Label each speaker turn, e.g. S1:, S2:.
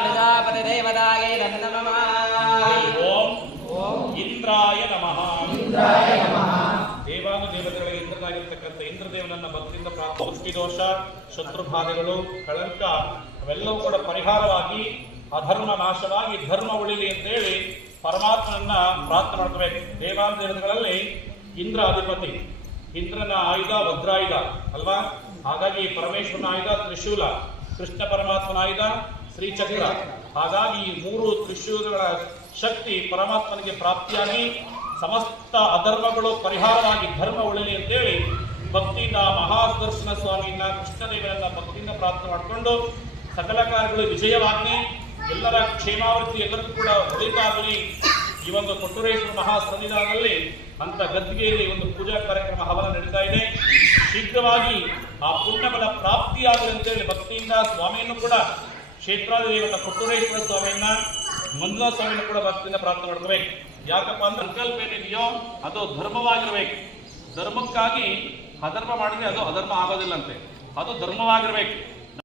S1: ಪ್ರಜಾಪತಿದೇವತಾಯೈ ನಮಃ
S2: ಓಂ ಇಂದ್ರಾಯ ನಮಃ ದೇವಾನು ದೇವತೆಗಳಿಗೆ ಇಂದ್ರನಾಗಿರ್ತಕ್ಕಂಥ ಇಂದ್ರದೇವನನ್ನ ಭಕ್ತಿಯಿಂದ ಪ್ರಾರ್ಥನೆ ದೋಷ ಶತ್ರುಬಾಧೆಗಳು ಕಳಂಕ ಅವೆಲ್ಲವೂ ಕೂಡ ಪರಿಹಾರವಾಗಿ ಅಧರ್ಮ ನಾಶವಾಗಿ ಧರ್ಮ ಉಳಿಲಿ ಅಂತೇಳಿ ಪರಮಾತ್ಮನನ್ನ ಪ್ರಾರ್ಥನೆ ಮಾಡ್ಕೋಬೇಕು ದೇವಾನು ದೇವತೆಗಳಲ್ಲಿ ಇಂದ್ರ ಅಧಿಪತಿ ಇಂದ್ರನ ಆಯುಧ ವಜ್ರಾಯುಧ ಅಲ್ವಾ? ಹಾಗಾಗಿ ಪರಮೇಶ್ವರನ ಆಯುಧ ತ್ರಿಶೂಲ. ಕೃಷ್ಣ ಪರಮಾತ್ಮನ ಶ್ರೀ ಶ್ರೀಚಕ್ರ ಹಾಗಾಗಿ ಈ ಮೂರು ತ್ರಿಶೂಲಗಳ ಶಕ್ತಿ ಪರಮಾತ್ಮನಿಗೆ ಪ್ರಾಪ್ತಿಯಾಗಿ ಸಮಸ್ತ ಅಧರ್ಮಗಳು ಪರಿಹಾರವಾಗಿ ಧರ್ಮ ಉಳಿಲಿ ಅಂತೇಳಿ ಭಕ್ತಿಯಿಂದ ಮಹಾದರ್ಶನ ಸ್ವಾಮಿಯನ್ನ ಕೃಷ್ಣದೇವರನ್ನ ಭಕ್ತಿಯಿಂದ ಪ್ರಾರ್ಥನೆ ಮಾಡಿಕೊಂಡು ಸಕಲ ಕಾರ್ಯಗಳು ವಿಜಯವಾಗಲಿ. ಎಲ್ಲರ ಕ್ಷೇಮಾವೃತ್ತಿ ಎಲ್ಲರಿಗೂ ಕೂಡ ಒಳಿತಾಗಲಿ ಈ ಒಂದು ಕೊಟ್ಟೂರೇಶ್ವರ ಮಹಾ ಸನ್ನಿಧಾನದಲ್ಲಿ ಅಂತ ಗದ್ದಿಗೆಯಲ್ಲಿ ಒಂದು ಪೂಜಾ ಕಾರ್ಯಕ್ರಮ ಹವನ ನಡೀತಾ ಇದೆ. ಶೀಘ್ರವಾಗಿ ಆ ಪುಣ್ಯಫಲ ಪ್ರಾಪ್ತಿಯಾಗಲಿ ಅಂತೇಳಿ ಭಕ್ತಿಯಿಂದ ಸ್ವಾಮಿಯನ್ನು ಕೂಡ ಕ್ಷೇತ್ರಾಧಿದೇವತ ಕೊಟ್ಟೂರೇಶ್ವರ ಸ್ವಾಮಿಯನ್ನ ಮಂಜುನಾಥ ಸ್ವಾಮಿಯನ್ನು ಕೂಡ ಭಕ್ತಿಯಿಂದ ಪ್ರಾರ್ಥನೆ ಮಾಡ್ಕೋಬೇಕು. ಯಾಕಪ್ಪ ಅಂದ್ರೆ ಸಂಕಲ್ಪ ಏನಿದೆಯೋ ಅದು ಧರ್ಮವಾಗಿರ್ಬೇಕು. ಧರ್ಮಕ್ಕಾಗಿ ಅಧರ್ಮ ಮಾಡಿದ್ರೆ ಅದು ಅಧರ್ಮ ಆಗೋದಿಲ್ಲಂತೆ. ಅದು ಧರ್ಮವಾಗಿರ್ಬೇಕು.